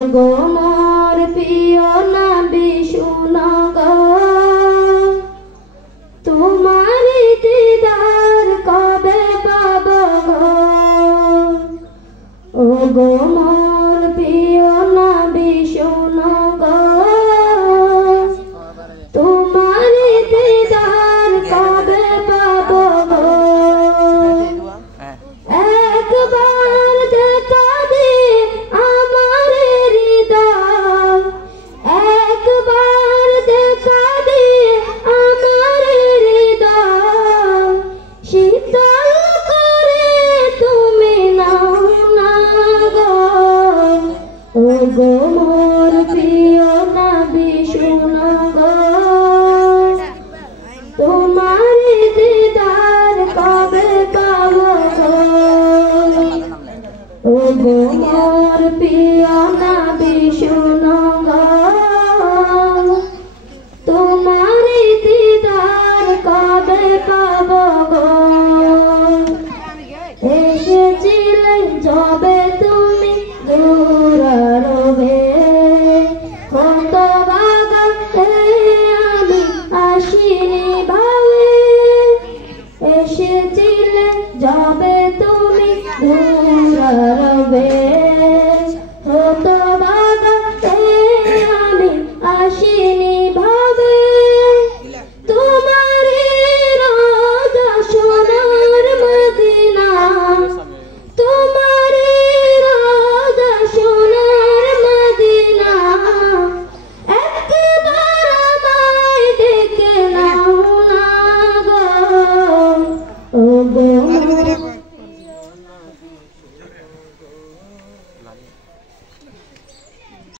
গো মোর প্রিয় নবী শুনো গো, তোমার দিদার কবে পাবো গো। ও গো মোর প্রিয় নবী শুনো গো, তোমার দিদার কবে পাবো গো। একবার দেখা দে আমার হৃদয়, একবার দেখা দে আমার হৃদয়, শীতল করে তুমি নাও না গো। ও গো মোর প্রিয়